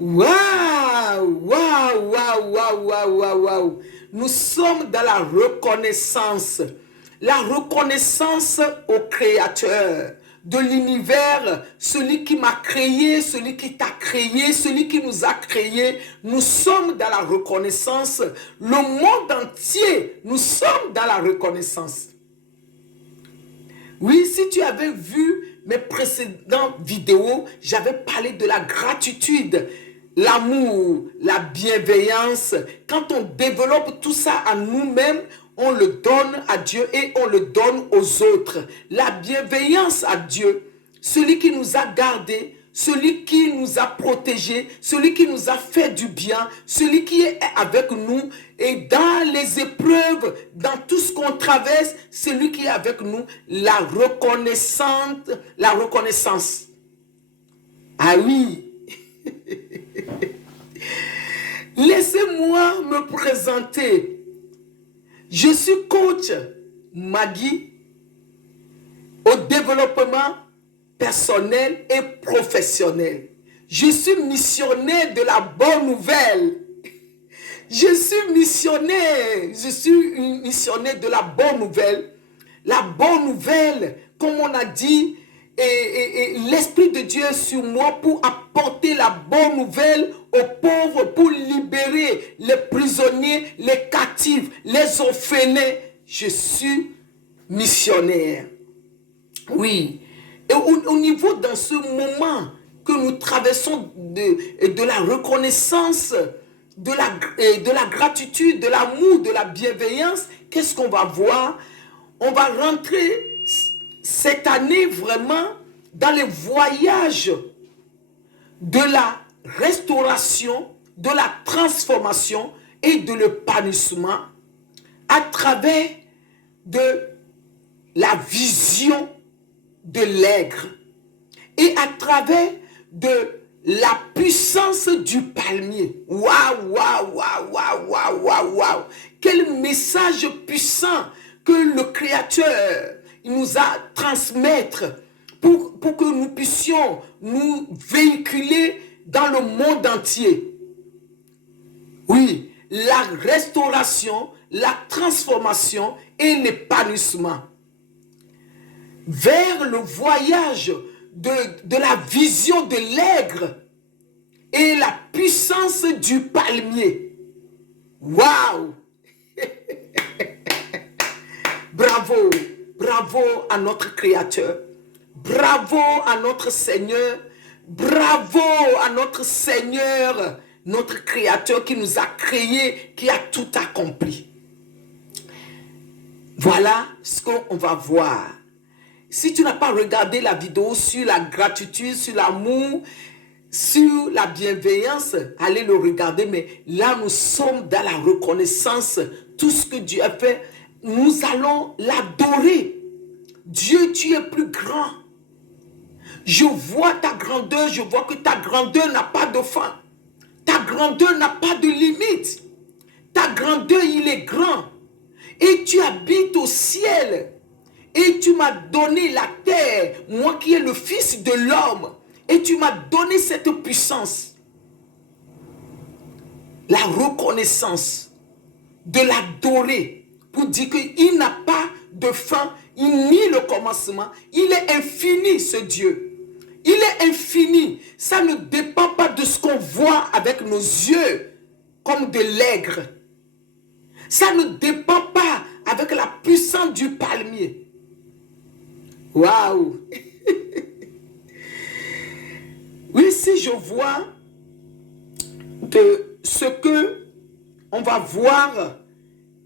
Waouh, waouh, waouh, waouh, waouh, waouh, waouh. Nous sommes dans la reconnaissance. La reconnaissance au Créateur de l'univers, celui qui m'a créé, celui qui t'a créé, celui qui nous a créés. Nous sommes dans la reconnaissance. Le monde entier, nous sommes dans la reconnaissance. Oui, si tu avais vu mes précédentes vidéos, j'avais parlé de la gratitude, l'amour, la bienveillance. Quand on développe tout ça à nous-mêmes, on le donne à Dieu et on le donne aux autres. La bienveillance à Dieu, celui qui nous a gardés, celui qui nous a protégés, celui qui nous a fait du bien, celui qui est avec nous et dans les épreuves, dans tout ce qu'on traverse, celui qui est avec nous, la reconnaissance. Ah oui. Laissez-moi me présenter. Je suis coach Maggie au développement personnel et professionnel. Je suis missionnaire de la bonne nouvelle. Je suis missionnaire de la bonne nouvelle. La bonne nouvelle, comme on a dit, et l'Esprit de Dieu est sur moi pour apporter la bonne nouvelle aux pauvres, pour libérer les prisonniers, les captifs, les orphelins. Je suis missionnaire. Oui. Et au niveau, dans ce moment que nous traversons de la reconnaissance, de la gratitude, de l'amour, de la bienveillance, qu'est-ce qu'on va voir? On va rentrer cette année vraiment dans les voyages de la restauration, de la transformation et de l'épanouissement à travers de la vision de l'aigre et à travers de la puissance du palmier. Waouh, waouh, waouh, waouh, waouh, waouh, waouh. Quel message puissant que le Créateur nous a transmettre pour que nous puissions nous véhiculer dans le monde entier. Oui, la restauration, la transformation et l'épanouissement. Vers le voyage de la vision de l'aigre et la puissance du palmier. Waouh! Bravo, bravo à notre Créateur. Bravo à notre Seigneur. Bravo à notre Seigneur, notre Créateur qui nous a créés, qui a tout accompli. Voilà ce qu'on va voir. Si tu n'as pas regardé la vidéo sur la gratitude, sur l'amour, sur la bienveillance, allez le regarder. Mais là, nous sommes dans la reconnaissance. Tout ce que Dieu a fait, nous allons l'adorer. Dieu, tu es plus grand. Je vois ta grandeur, je vois que ta grandeur n'a pas de fin. Ta grandeur n'a pas de limite. Ta grandeur, il est grand. Et tu habites au ciel. Et tu m'as donné la terre, moi qui est le Fils de l'homme. Et tu m'as donné cette puissance. La reconnaissance, de l'adorer, pour dire qu'il n'a pas de fin, ni le commencement. Il est infini, ce Dieu. Il est infini. Ça ne dépend pas de ce qu'on voit avec nos yeux, comme de l'aigre. Ça ne dépend pas avec la puissance du palmier. Waouh! Oui, si je vois de ce que on va voir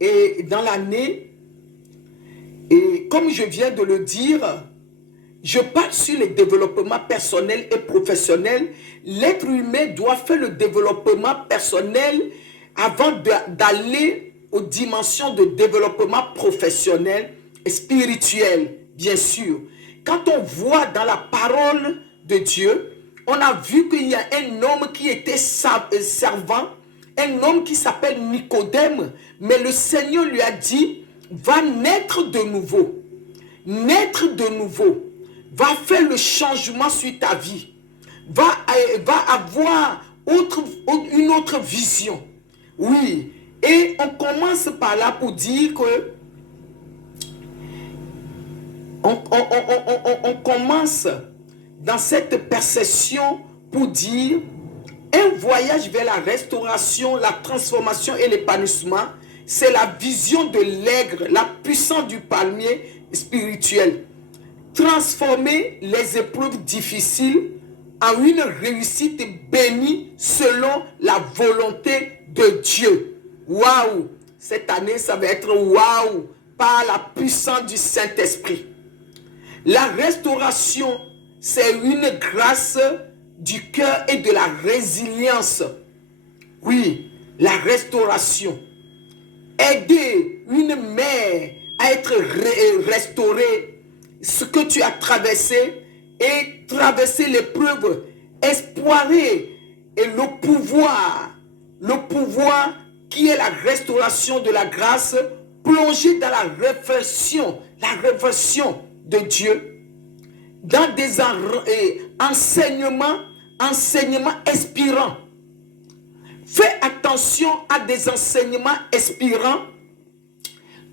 et dans l'année, et comme je viens de le dire, je parle sur le développement personnel et professionnel. L'être humain doit faire le développement personnel avant d'aller aux dimensions de développement professionnel et spirituel, bien sûr. Quand on voit dans la parole de Dieu, on a vu qu'il y a un homme qui était servant, un homme qui s'appelle Nicodème, mais le Seigneur lui a dit, va naître de nouveau. Naître de nouveau. Va faire le changement sur ta vie. Va avoir une autre vision. Oui, et on commence par là pour dire que on commence dans cette perception pour dire un voyage vers la restauration, la transformation et l'épanouissement. C'est la vision de l'aigre, la puissance du palmier spirituel. Transformer les épreuves difficiles en une réussite bénie selon la volonté de Dieu. Waouh! Cette année, ça va être waouh! Par la puissance du Saint-Esprit. La restauration, c'est une grâce du cœur et de la résilience. Oui, la restauration. Aider une mère à être restaurée, ce que tu as traversé, et traverser l'épreuve, espoirer et le pouvoir qui est la restauration de la grâce, plonger dans la réflexion de Dieu, dans des enseignements inspirants. Fais attention à des enseignements inspirants.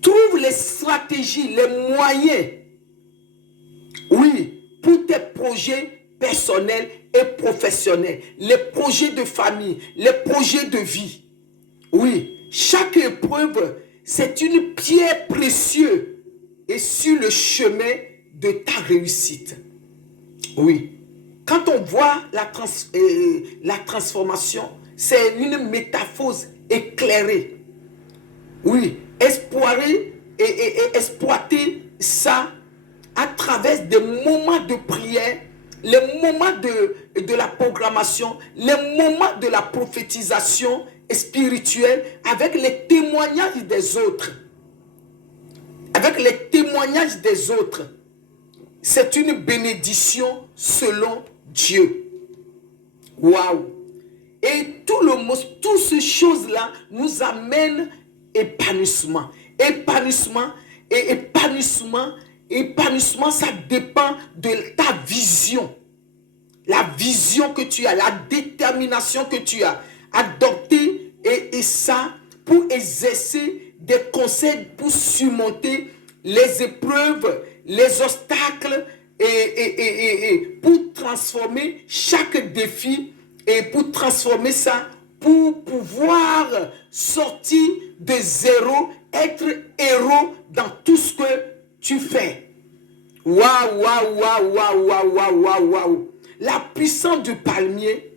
Trouve les stratégies, les moyens, oui, pour tes projets personnels et professionnels, les projets de famille, les projets de vie. Oui, chaque épreuve, c'est une pierre précieuse et sur le chemin de ta réussite. Oui, quand on voit la transformation, c'est une métaphore éclairée. Oui, exploiter ça à travers des moments de prière, les moments de la programmation, les moments de la prophétisation spirituelle, avec les témoignages des autres. Avec les témoignages des autres. C'est une bénédiction selon Dieu. Waouh! Et toutes ces choses-là nous amènent épanouissement. Épanouissement, ça dépend de ta vision. La vision que tu as, la détermination que tu as. Adopter et ça pour exercer des conseils pour surmonter les épreuves, les obstacles et pour transformer chaque défi et pour transformer ça, pour pouvoir sortir de zéro, être héros dans tout ce que tu fais. Waouh, waouh, waouh, waouh, waouh, waouh, waouh, waouh. La puissance du palmier,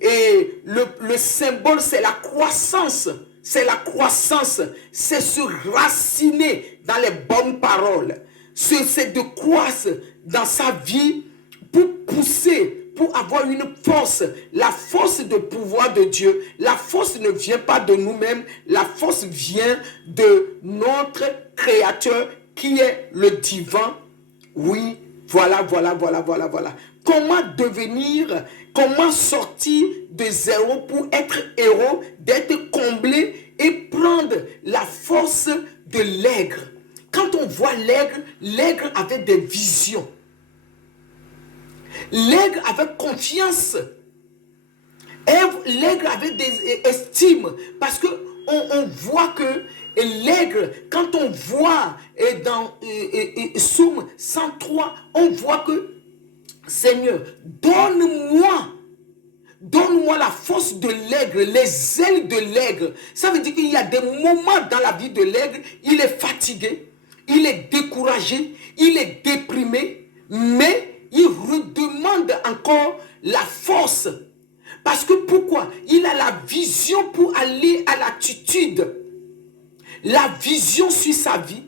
et le symbole, c'est la croissance. C'est la croissance, c'est se raciner dans les bonnes paroles. C'est de croître dans sa vie pour pousser, pour avoir une force, la force de pouvoir de Dieu. La force ne vient pas de nous-mêmes, la force vient de notre Créateur qui est le divin. Oui, voilà. Comment sortir de zéro pour être héros, d'être comblé et prendre la force de l'aigre. Quand on voit l'aigre avait des visions. L'aigre avait confiance. L'aigre avait des estimes. Parce que on voit que l'aigre, quand on voit dans Somme 103, on voit que Seigneur, donne-moi la force de l'aigre, les ailes de l'aigre. Ça veut dire qu'il y a des moments dans la vie de l'aigre, il est fatigué, il est découragé, il est déprimé, mais il redemande encore la force. Parce que pourquoi? Il a la vision pour aller à l'attitude. La vision sur sa vie,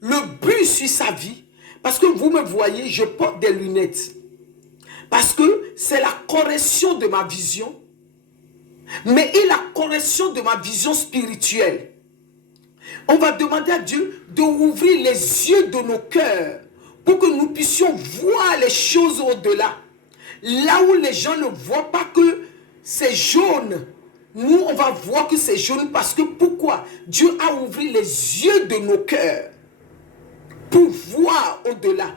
le but sur sa vie. Parce que vous me voyez, je porte des lunettes. Parce que c'est la correction de ma vision, mais et la correction de ma vision spirituelle. On va demander à Dieu d'ouvrir les yeux de nos cœurs pour que nous puissions voir les choses au-delà. Là où les gens ne voient pas que c'est jaune, nous on va voir que c'est jaune parce que pourquoi? Dieu a ouvert les yeux de nos cœurs pour voir au-delà.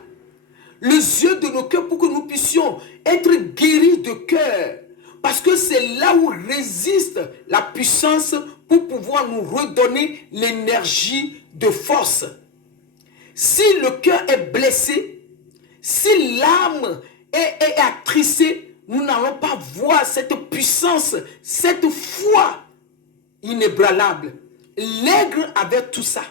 les yeux de nos cœurs pour que nous puissions être guéris de cœur. Parce que c'est là où résiste la puissance pour pouvoir nous redonner l'énergie de force. Si le cœur est blessé, si l'âme est attristée, nous n'allons pas voir cette puissance, cette foi inébranlable. L'aigre avait tout ça.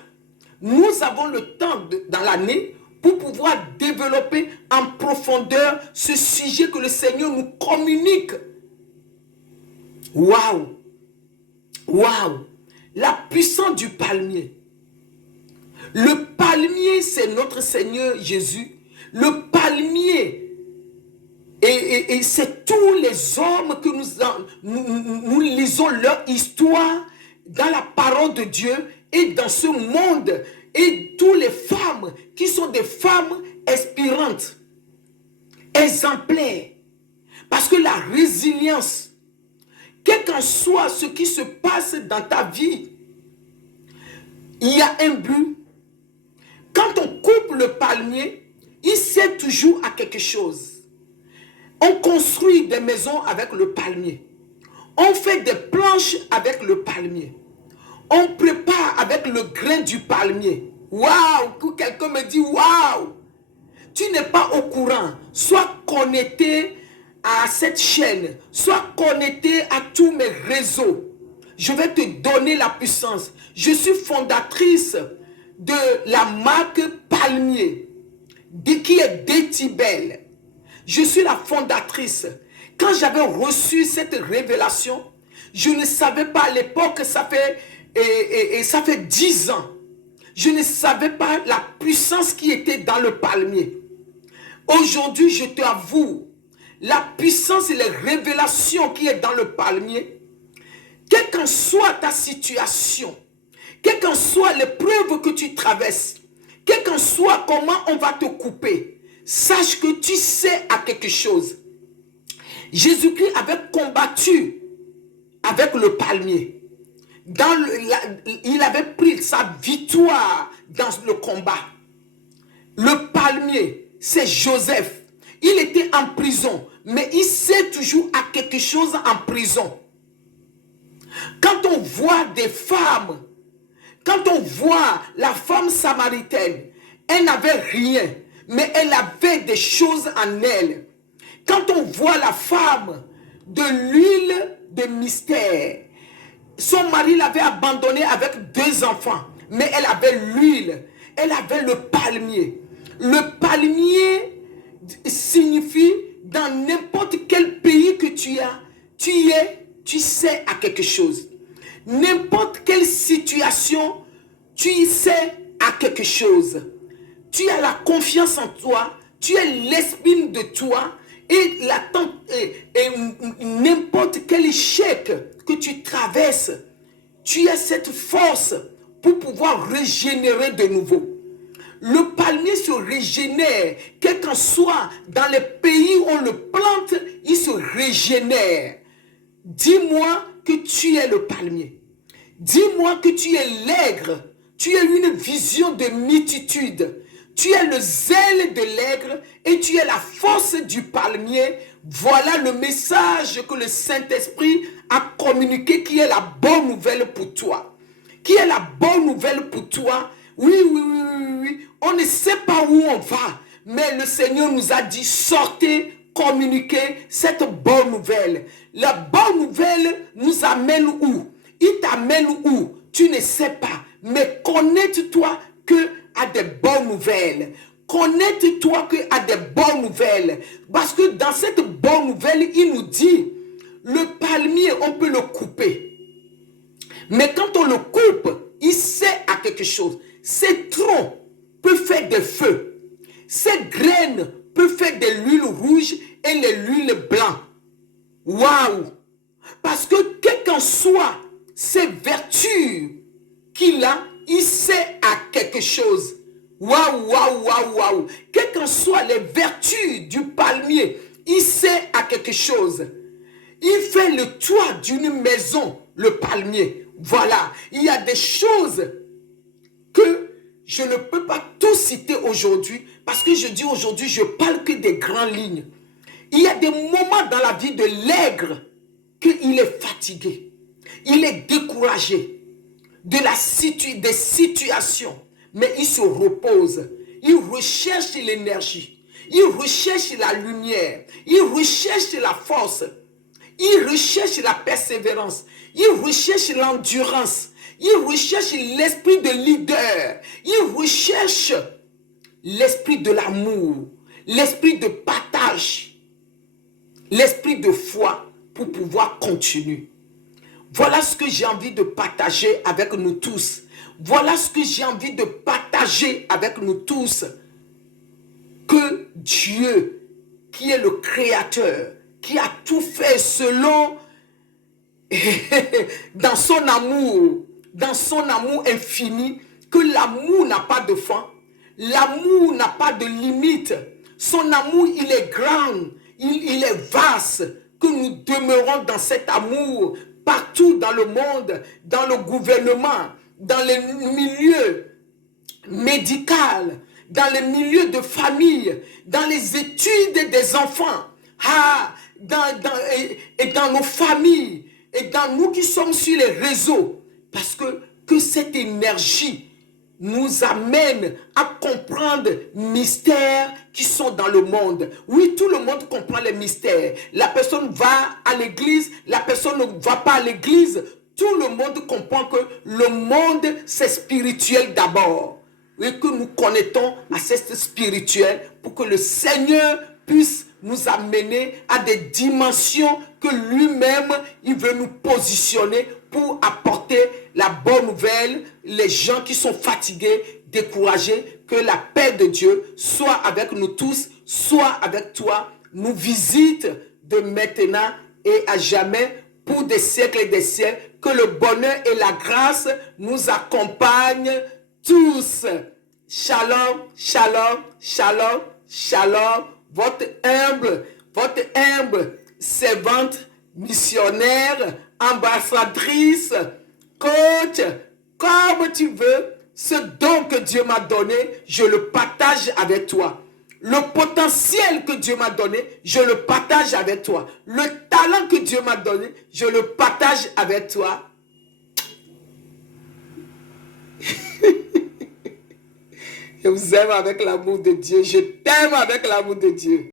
Nous avons le temps dans l'année pour pouvoir développer en profondeur ce sujet que le Seigneur nous communique. Waouh! Waouh! La puissance du palmier. Le palmier, c'est notre Seigneur Jésus. Le palmier, et c'est tous les hommes que nous lisons leur histoire dans la parole de Dieu et dans ce monde. Et toutes les femmes qui sont des femmes inspirantes, exemplaires. Parce que la résilience, quel qu'en soit ce qui se passe dans ta vie, il y a un but. Quand on coupe le palmier, il sert toujours à quelque chose. On construit des maisons avec le palmier. On fait des planches avec le palmier. On prépare avec le grain du palmier. Waouh! Quelqu'un me dit waouh! Tu n'es pas au courant. Sois connecté à cette chaîne. Sois connecté à tous mes réseaux. Je vais te donner la puissance. Je suis fondatrice de la marque Palmier, qui est Détibel. Je suis la fondatrice. Quand j'avais reçu cette révélation, je ne savais pas à l'époque, ça fait 10 ans. Je ne savais pas la puissance qui était dans le palmier. Aujourd'hui, je t'avoue, la puissance et les révélations qui est dans le palmier, quelle qu'en soit ta situation, quelle qu'en soit l'épreuve que tu traverses, quel qu'en soit comment on va te couper, sache que tu sais à quelque chose. Jésus-Christ avait combattu avec le palmier. Il avait pris sa victoire dans le combat. Le palmier, c'est Joseph. Il était en prison, mais il sait toujours à quelque chose en prison. Quand on voit des femmes, quand on voit la femme samaritaine, elle n'avait rien, mais elle avait des choses en elle. Quand on voit la femme de l'huile de mystère, son mari l'avait abandonnée avec 2 enfants, mais elle avait l'huile, elle avait le palmier. Le palmier signifie dans n'importe quel pays que tu as, tu sais à quelque chose. N'importe quelle situation, tu sais à quelque chose. Tu as la confiance en toi, tu as l'esprit de toi, et n'importe quel échec que tu traverses, tu as cette force pour pouvoir régénérer de nouveau. Le palmier se régénère, quel qu'en soit dans les pays où on le plante, il se régénère. Dis-moi que tu es le palmier. Dis-moi que tu es l'aigre. Tu as une vision de multitude. Tu es le zèle de l'aigre et tu es la force du palmier. Voilà le message que le Saint-Esprit a communiqué, qui est la bonne nouvelle pour toi. Qui est la bonne nouvelle pour toi. Oui. On ne sait pas où on va, mais le Seigneur nous a dit, sortez, communiquez cette bonne nouvelle. La bonne nouvelle nous amène où? Il t'amène où? Tu ne sais pas, mais connecte-toi que à des bonnes nouvelles. Connecte-toi que à des bonnes nouvelles. Parce que dans cette bonne nouvelle, il nous dit, le palmier, on peut le couper. Mais quand on le coupe, il sert à quelque chose. Ses troncs peuvent faire des feux. Ses graines peuvent faire de l'huile rouge et de l'huile blanche. Waouh! Parce que quel qu'en soit ses vertus qu'il a, il sait à quelque chose. Waouh! Quelles qu'en soient les vertus du palmier, il sait à quelque chose. Il fait le toit d'une maison, le palmier. Voilà, il y a des choses que Je ne peux pas tout citer aujourd'hui parce que je dis aujourd'hui, je parle que des grandes lignes. Il y a des moments dans la vie de l'aigre qu'il est fatigué, il est découragé des situations, mais il se repose, il recherche l'énergie, il recherche la lumière, il recherche la force, il recherche la persévérance, il recherche l'endurance, il recherche l'esprit de leader, il recherche l'esprit de l'amour, l'esprit de partage, l'esprit de foi pour pouvoir continuer. Voilà ce que j'ai envie de partager avec nous tous. Voilà ce que j'ai envie de partager avec nous tous. Que Dieu, qui est le Créateur, qui a tout fait selon, dans son amour infini, que l'amour n'a pas de fin, l'amour n'a pas de limite. Son amour, il est grand, il est vaste, que nous demeurons dans cet amour partout dans le monde, dans le gouvernement, dans les milieux médicaux, dans les milieux de famille, dans les études des enfants, et dans nos familles, et dans nous qui sommes sur les réseaux. Parce que cette énergie nous amène à comprendre les mystères qui sont dans le monde. Oui, tout le monde comprend les mystères. La personne va à l'église, la personne ne va pas à l'église. Tout le monde comprend que le monde, c'est spirituel d'abord. Et que nous connaissons à cette spirituel pour que le Seigneur puisse nous amener à des dimensions que lui-même, il veut nous positionner pour apporter la bonne nouvelle, les gens qui sont fatigués, découragés, que la paix de Dieu soit avec nous tous, soit avec toi, nous visite de maintenant et à jamais pour des siècles et des siècles, que le bonheur et la grâce nous accompagnent tous. Shalom, shalom, shalom, shalom, votre humble servante, missionnaire, ambassadrice, coach, comme tu veux, ce don que Dieu m'a donné, je le partage avec toi. Le potentiel que Dieu m'a donné, je le partage avec toi. Le talent que Dieu m'a donné, je le partage avec toi. Je vous aime avec l'amour de Dieu. Je t'aime avec l'amour de Dieu.